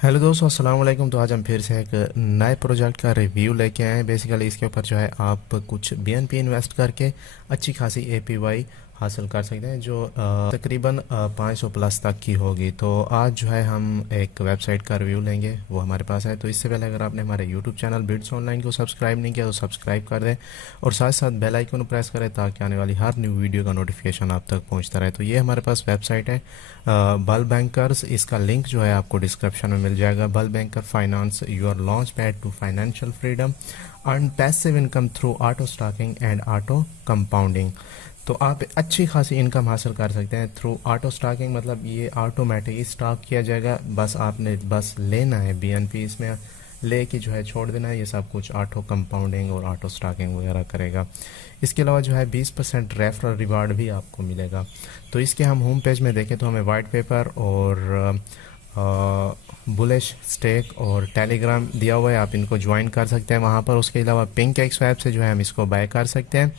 Hello दोस्तों, अस्सलाम वालेकुम। तो आज हम फिर से एक नए प्रोजेक्ट का रिव्यू लेके आए हैं। बेसिकली इसके ऊपर जो है आप कुछ बीएनपी इन्वेस्ट करके अच्छी खासी एपीवाई हासिल कर सकते हैं, जो तकरीबन 500 प्लस तक की होगी। तो आज जो है हम एक वेबसाइट का रिव्यू लेंगे, वो हमारे पास है। तो इससे पहले अगर आपने हमारे यूट्यूब चैनल बिट्स ऑनलाइन को सब्सक्राइब नहीं किया तो सब्सक्राइब कर दें और साथ साथ बेल आइकन प्रेस करें ताकि आने वाली हर न्यू वीडियो का नोटिफिकेशन आप तक पहुंचता रहे। तो ये हमारे पास वेबसाइट है बल बैंकर्स। इसका लिंक जो है आपको डिस्क्रिप्शन में मिल जाएगा। Bull banker finance your launch pad to financial freedom earn passive income through auto stocking and auto compounding. तो आप अच्छी खासी इनकम हासिल कर सकते हैं थ्रू ऑटो स्टॉकिंग, मतलब ये ऑटोमेटिक स्टॉक किया जाएगा। बस आपने लेना है बीएनपी, इसमें लेके जो है छोड़ देना है। ये सब कुछ ऑटो कंपाउंडिंग और ऑटो स्टॉकिंग वगैरह करेगा। इसके अलावा जो है 20% रेफरल रिवार्ड भी आपको मिलेगा। तो इसके हम होम पेज में देखें तो हमें वाइट पेपर और बुलिश स्टेक और टेलीग्राम दिया हुआ है, आप इनको ज्वाइन कर सकते हैं वहाँ पर। उसके अलावा पिंक एक्स वेब से जो है हम इसको बाय कर सकते हैं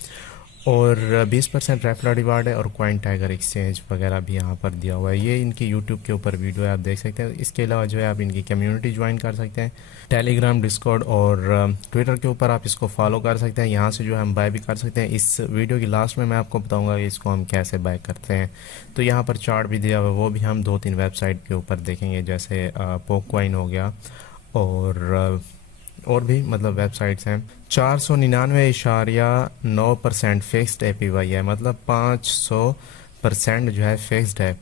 और 20% रेफरल रिवार्ड है और कॉइन टाइगर एक्सचेंज वगैरह भी यहाँ पर दिया हुआ है। ये इनकी यूट्यूब के ऊपर वीडियो है, आप देख सकते हैं। इसके अलावा जो है आप इनकी कम्युनिटी ज्वाइन कर सकते हैं, टेलीग्राम, डिस्कॉर्ड और ट्विटर के ऊपर आप इसको फॉलो कर सकते हैं। यहाँ से जो है हम बाय भी कर सकते हैं। इस वीडियो की लास्ट में मैं आपको बताऊंगा कि इसको हम कैसे बाय करते हैं। तो यहाँ पर चार्ट भी दिया हुआ है, वो भी हम 2-3 वेबसाइट के ऊपर देखेंगे, जैसे पोकवाइन हो गया और भी मतलब वेबसाइट्स हैं। 499.9% फिक्स्ड एपीवाई है, मतलब 500% जो है फिक्स्ड है।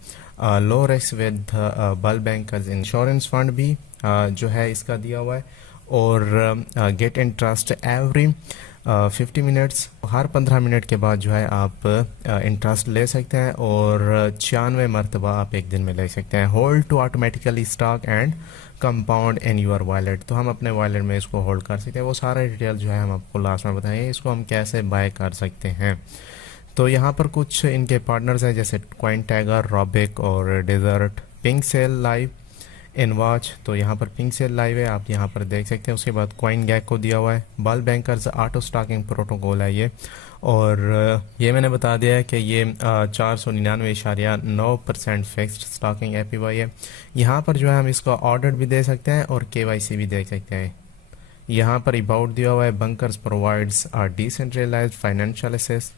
लो रिस्क विद बल बैंकर्स इंश्योरेंस फंड भी जो है इसका दिया हुआ है और गेट इंटरेस्ट एवरी 50 मिनट्स, हर 15 मिनट के बाद जो है आप इंटरेस्ट ले सकते हैं और 96 मरतबा आप एक दिन में ले सकते हैं। Hold to automatically stock and compound in your wallet, तो हम अपने वॉलेट में इसको होल्ड कर सकते हैं। वो सारा डिटेल जो है हम आपको लास्ट में बताएंगे, इसको हम कैसे बाय कर सकते हैं। तो यहाँ पर कुछ इनके पार्टनर्स हैं, जैसे कॉइन टाइगर, रॉबिक और डेजर्ट, पिंक सेल लाइव, इनवॉच। तो यहाँ पर पिंक सेल लाइव है, आप यहाँ पर देख सकते हैं। उसके बाद कॉइन गैक को दिया हुआ है। बल बैंकर्स ऑटो स्टॉकिंग प्रोटोकॉल है ये, और ये मैंने बता दिया है कि ये 499.9% फिक्स्ड स्टॉकिंग एपीवाई है। यहाँ पर जो है हम इसका ऑर्डर भी दे सकते हैं और केवाईसी भी देख सकते हैं। यहाँ पर अबाउट दिया हुआ है, bankers provides are decentralised financial एसेस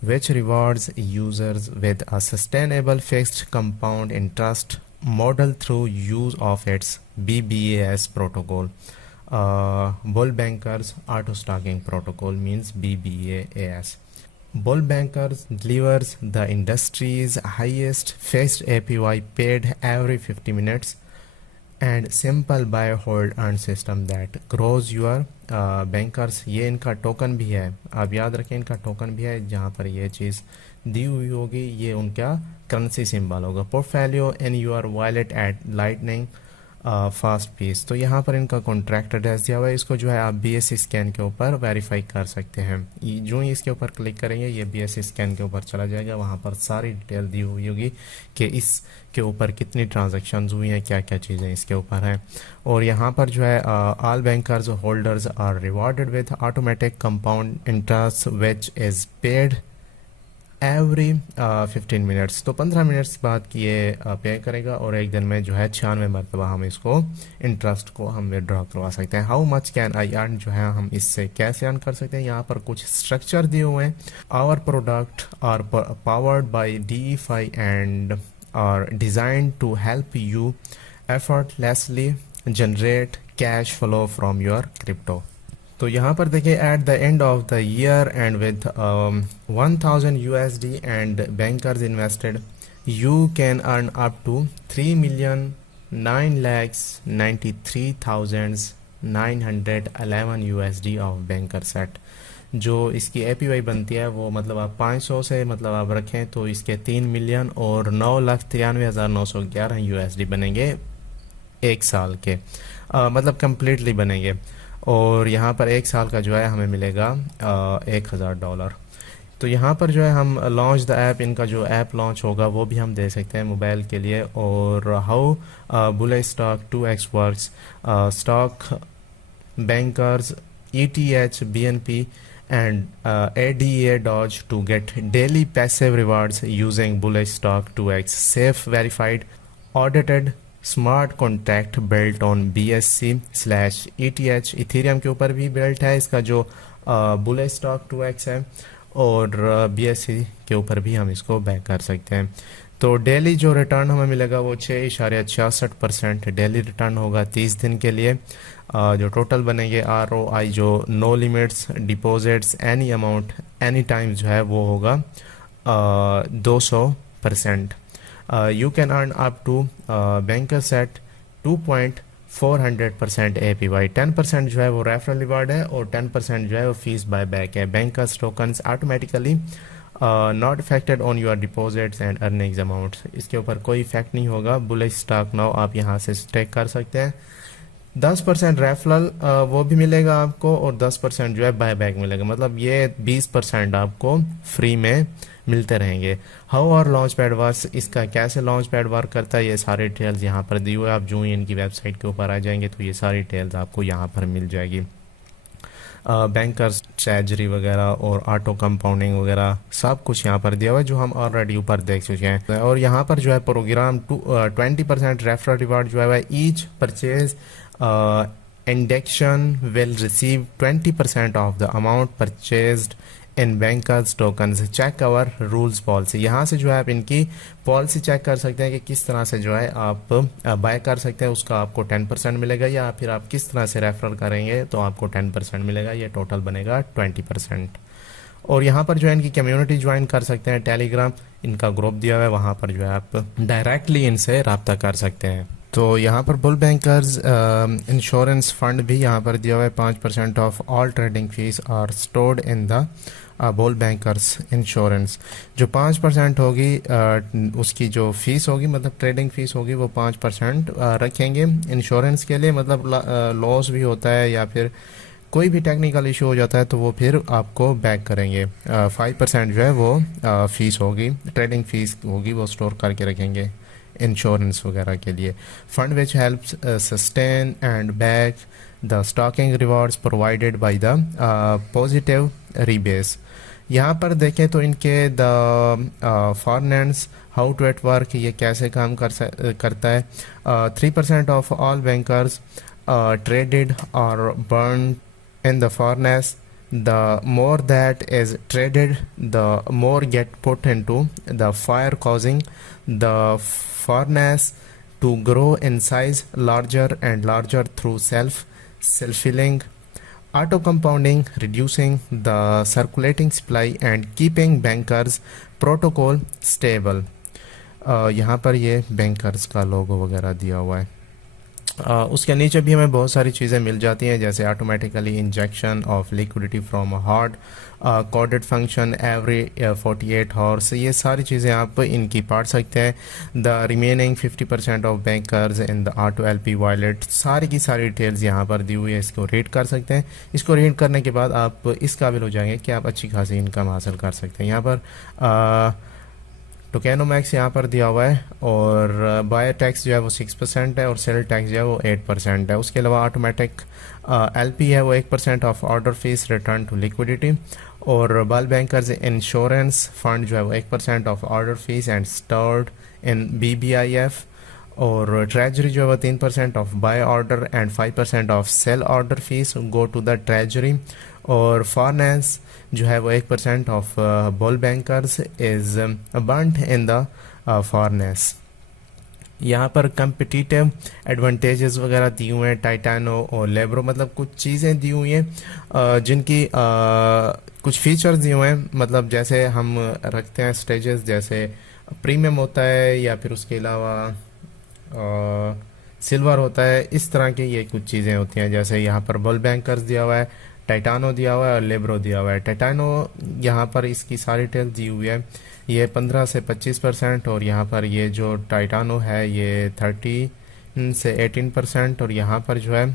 which rewards users with a sustainable fixed compound interest model through use of its BBAS protocol. Bull Bankers Auto Stocking Protocol means BBAS. Bull Bankers delivers the industry's highest fixed APY paid every 50 minutes and simple buy hold earn system that grows your bankers. ये इनका token भी है, आप याद रखें इनका token भी है। जहाँ पर ये चीज़ दी हुई होगी ये उनका करेंसी सिंबल होगा। Portfolio in your wallet at lightning fast pace. तो यहाँ पर इनका कॉन्ट्रैक्ट एड्रेस दिया हुआ है, इसको जो है आप बीएससी स्कैन के ऊपर वेरीफाई कर सकते हैं। जो ही इसके ऊपर क्लिक करेंगे ये बीएससी स्कैन के ऊपर चला जाएगा, वहाँ पर सारी डिटेल दी हुई होगी कि इसके ऊपर कितनी ट्रांजैक्शंस हुई हैं, क्या क्या चीज़ें इसके ऊपर हैं। और यहाँ पर जो है all bankers holders are rewarded with automatic compound interest which is paid every 15 minutes. तो 15 मिनट्स बाद की ये पे करेगा और एक दिन में जो है 96 मरतबा हम इसको इंटरेस्ट को हम विड्रॉ करवा सकते हैं। How much can I earn, जो है हम इससे कैसे अर्न कर सकते हैं। यहाँ पर कुछ स्ट्रक्चर दिए हुए हैं। Our product are powered by DeFi and are design to help you effortlessly generate cash flow from your crypto. तो यहाँ पर देखिए, at the end of the year end with 1000 USD and bankers invested you can earn up to 3,993,911 USD of banker set. जो इसकी APY बनती है वो मतलब आप 500 से मतलब आप रखें तो इसके 3 मिलियन और 9,93,911 USD बनेंगे एक साल के, मतलब कम्प्लीटली बनेंगे। और यहाँ पर एक साल का जो है हमें मिलेगा $1,000। तो यहाँ पर जो है हम लॉन्च द ऐप, इनका जो ऐप लॉन्च होगा वो भी हम दे सकते हैं मोबाइल के लिए। और how bullish stock 2x works, stock bankers ETH BNP and ADA Dodge to get daily passive rewards using bullish stock 2x, safe, verified, audited, smart contract built on BSC/ETH, Ethereum के ऊपर भी built है इसका जो bullish stock 2x है, और BSC के ऊपर भी हम इसको बैक कर सकते हैं। तो डेली जो रिटर्न हमें मिलेगा वो 6.66% डेली रिटर्न होगा 30 दिन के लिए। जो टोटल बनेंगे ROI जो no limits deposits any amount any time जो है वो होगा 200%। You can earn up to bankers at 2.400% APY। 10% जो है वो रेफरल रिवार्ड है और 10% जो है वो फीस बाय बैक है। Bankers tokens automatically not affected on your deposits and earnings amounts. इसके ऊपर कोई इफेक्ट नहीं होगा। बुलिश स्टॉक नाउ आप यहाँ से स्टेक कर सकते हैं। 10% रेफरल वो भी मिलेगा आपको और 10% जो है बाय बैक मिलेगा, मतलब ये 20% आपको फ्री में मिलते रहेंगे। हाउ और लॉन्च पैड वर्क्स, इसका कैसे लॉन्च पैड वर्क करता है ये सारे डिटेल्स यहाँ पर दिए हुए। आप जो ही इनकी वेबसाइट के ऊपर आ जाएंगे तो ये सारी डिटेल्स आपको यहाँ पर मिल जाएगी। बैंकर्स ट्रेजरी वगैरह और ऑटो कंपाउंडिंग वगैरह सब कुछ यहाँ पर दिया हुआ है जो हम ऑलरेडी ऊपर देख चुके हैं। और यहाँ पर जो है प्रोग्राम 20% रेफरल रिवार्ड जो है each purchase induction will receive 20% off the amount purchased in bankers tokens. Check our rules policy, यहाँ से जो है आप इनकी पॉलिसी चेक कर सकते हैं कि किस तरह से जो है आप बाय कर सकते हैं। उसका आपको 10% मिलेगा, या फिर आप किस तरह से रेफरल करेंगे तो आपको 10% मिलेगा। ये टोटल बनेगा 20%। और यहाँ पर जो है इनकी कम्युनिटी ज्वाइन कर सकते हैं। टेलीग्राम इनका ग्रुप दिया हुआ है, वहाँ पर जो है आप डायरेक्टली इनसे रब्ता कर सकते हैं। तो यहाँ पर बुल बैंकर्स इंश्योरेंस फंड भी यहाँ पर दिया हुआ है। 5% of all trading fees are stored in the bull bankers insurance. जो 5% होगी उसकी जो फीस होगी, मतलब ट्रेडिंग फीस होगी, वो 5% रखेंगे इंश्योरेंस के लिए। मतलब लॉस भी होता है या फिर कोई भी टेक्निकल इशू हो जाता है तो वो फिर आपको बैक करेंगे। 5% जो है वो फीस होगी, ट्रेडिंग फीस होगी, वो स्टोर करके रखेंगे इंश्योरेंस वगैरह के लिए। Fund which helps sustain and back the stocking rewards provided by the positive rebase. यहाँ पर देखें तो इनके the finance how to at work, ये कैसे काम करता है। 3% of all bankers traded or burned in the furnace. The more that is traded, the more get put into the fire, causing the furnace to grow in size larger and larger through self-filling. Auto compounding, reducing the circulating supply and keeping bankers protocol stable. यहाँ पर ये bankers का लोगो वगैरह दिया हुआ है। उसके नीचे भी हमें बहुत सारी चीज़ें मिल जाती हैं, जैसे automatically injection of liquidity from hard coded function every 48 hours. ये सारी चीज़ें आप इनकी पढ़ सकते हैं। The remaining 50% of bankers in the auto LP wallet, सारी की सारी डिटेल्स यहाँ पर दी हुई है। इसको रीड कर सकते हैं। इसको रीड करने के बाद आप इस काबिल हो जाएंगे कि आप अच्छी खासी इनकम हासिल कर सकते हैं। यहाँ पर टोकेनोमैक्स यहाँ पर दिया हुआ है, और बाय टैक्स जो है वो 6% है और सेल टैक्स जो है वो 8% है। उसके अलावा ऑटोमेटिक LP है वो 1% of order fees return to liquidity, और बल बैंकर्स इंश्योरेंस फंड जो है वो 1% of order fees and stored in BBIF, और ट्रेजरी जो है वो 3% of buy order and 5% of sell order fees go to the treasury, और फाइनेंस जो है वो 1% of bull bankers is burned in the furnace. यहाँ पर कम्पिटिटिव एडवांटेजेस वगैरह दिए हुए हैं। टाइटानो और लेब्रो, मतलब कुछ चीज़ें दी हुई हैं जिनकी कुछ फीचर्स दिए हुए हैं। मतलब जैसे हम रखते हैं स्टेजेस, जैसे प्रीमियम होता है या फिर उसके अलावा सिल्वर होता है, इस तरह की ये कुछ चीज़ें होती हैं। जैसे यहाँ पर बुल बैंकर्स दिया हुआ है, टाइटानो दिया हुआ है और लेब्रो दिया हुआ है। टाइटानो यहाँ पर इसकी सारी डिटेल दी हुई है, ये 15 से 25%, और यहाँ पर ये जो टाइटानो है ये 30 से 18%, और यहाँ पर जो है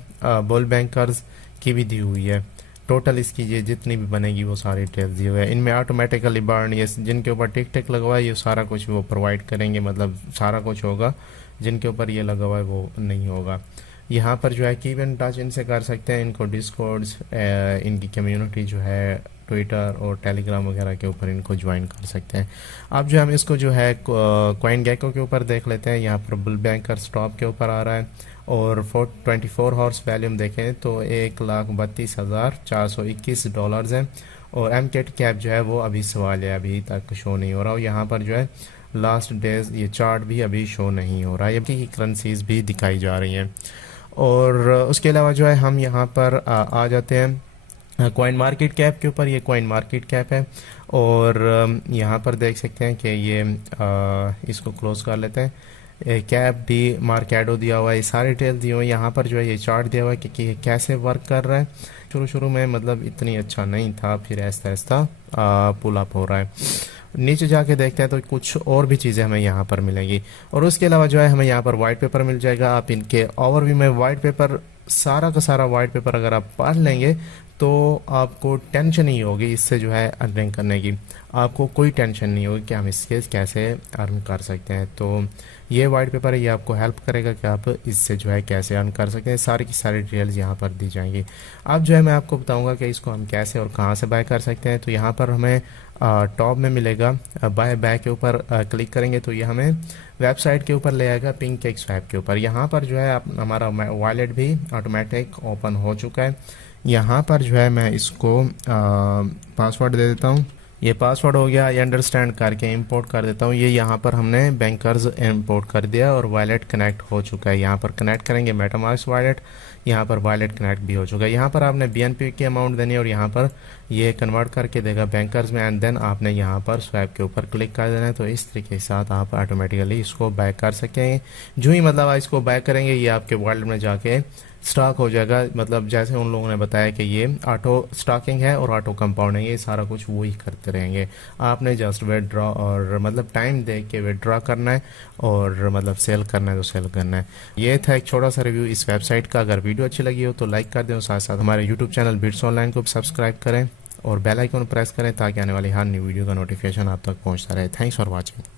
बुल बैंकर्स की भी दी हुई है। टोटल इसकी ये जितनी भी बनेगी वो सारी डिटेल दी हुई है। इनमें ऑटोमेटिकली बर्न, ये जिनके ऊपर टिक टिक लगा हुआ है ये सारा कुछ वो प्रोवाइड करेंगे, मतलब सारा कुछ होगा। जिनके ऊपर ये लगा हुआ है वो नहीं होगा। यहाँ पर जो है कीप इन टच इनसे कर सकते हैं, इनको डिस्कॉर्ड्स, इनकी कम्युनिटी जो है ट्विटर और टेलीग्राम वगैरह के ऊपर इनको ज्वाइन कर सकते हैं। अब जो हम इसको जो है कॉइन गेको के ऊपर देख लेते हैं। यहाँ पर बुल बैंकर स्टॉप के ऊपर आ रहा है और 24 हॉर्स वैल्यूम देखें तो $1,32,421 है। और एम कैप जो है वो अभी सवाल है, अभी तक शो नहीं हो रहा। और यहाँ पर जो है लास्ट डेज ये चार्ट भी अभी शो नहीं हो रहा है, ये करेंसीज भी दिखाई जा रही हैं। और उसके अलावा जो है हम यहाँ पर आ जाते हैं कॉइन मार्केट कैप के ऊपर। ये कॉइन मार्केट कैप है और यहाँ पर देख सकते हैं कि ये इसको क्लोज कर लेते हैं। कैप डी मार्केडो दिया हुआ है, सारे डिटेल दिए हुए हैं। यहाँ पर जो है ये चार्ट दिया हुआ है कि ये कैसे वर्क कर रहा है। शुरू में मतलब इतनी अच्छा नहीं था, फिर ऐसा ऐसा पुल अप हो रहा है। नीचे जाके देखते हैं तो कुछ और भी चीज़ें हमें यहाँ पर मिलेंगी। और उसके अलावा जो है हमें यहाँ पर वाइट पेपर मिल जाएगा। आप इनके ओवरव्यू में वाइट पेपर, सारा का सारा वाइट पेपर अगर आप पढ़ लेंगे तो आपको टेंशन नहीं होगी इससे जो है अर्निंग करने की। आपको कोई टेंशन नहीं होगी कि हम इसके कैसे अर्न कर सकते हैं। तो ये वाइट पेपर है, ये आपको हेल्प करेगा कि आप इससे जो है कैसे अर्न कर सकते हैं। सारी की सारी डिटेल्स यहाँ पर दी जाएंगी। अब जो है मैं आपको बताऊंगा कि इसको हम कैसे और कहाँ से बाय कर सकते हैं। तो यहाँ पर हमें टॉप में मिलेगा बाय बैक के ऊपर क्लिक करेंगे तो ये हमें वेबसाइट के ऊपर ले आएगा PancakeSwap के ऊपर। यहाँ पर जो है हमारा वॉलेट भी ऑटोमेटिक ओपन हो चुका है। यहाँ पर जो है मैं इसको पासवर्ड दे देता हूँ। ये पासवर्ड हो गया, ये अंडरस्टैंड करके इंपोर्ट कर देता हूँ। ये यहाँ पर हमने बैंकर्स इंपोर्ट कर दिया और वॉलेट कनेक्ट हो चुका है। यहाँ पर कनेक्ट करेंगे मेटामास्क वॉलेट, यहाँ पर वॉलेट कनेक्ट भी हो चुका है। यहाँ पर आपने BNB की अमाउंट देनी है और यहाँ पर ये कन्वर्ट करके देगा बैंकर्स में एंड देन आपने यहाँ पर स्वैप के ऊपर क्लिक कर देना है। तो इस तरीके के साथ आप ऑटोमेटिकली इसको बाय कर सकेंगे। जो ही मतलब आप इसको बाय करेंगे ये आपके वॉलेट में जाके स्टॉक हो जाएगा। मतलब जैसे उन लोगों ने बताया कि ये ऑटो स्टॉकिंग है और ऑटो कंपाउंडिंग है, ये सारा कुछ वही करते रहेंगे। आपने जस्ट विदड्रॉ और मतलब टाइम देख के विदड्रॉ करना है और मतलब सेल करना है तो सेल करना है। ये था एक छोटा सा रिव्यू इस वेबसाइट का। अगर वीडियो अच्छी लगी हो तो लाइक कर दें और साथ साथ हमारे यूट्यूब चैनल बिट्स ऑनलाइन को सब्सक्राइब करें और बेल आइकन प्रेस करें ताकि आने वाली हर न्यू वीडियो का नोटिफिकेशन आप तक पहुंचता रहे। Thanks for watching.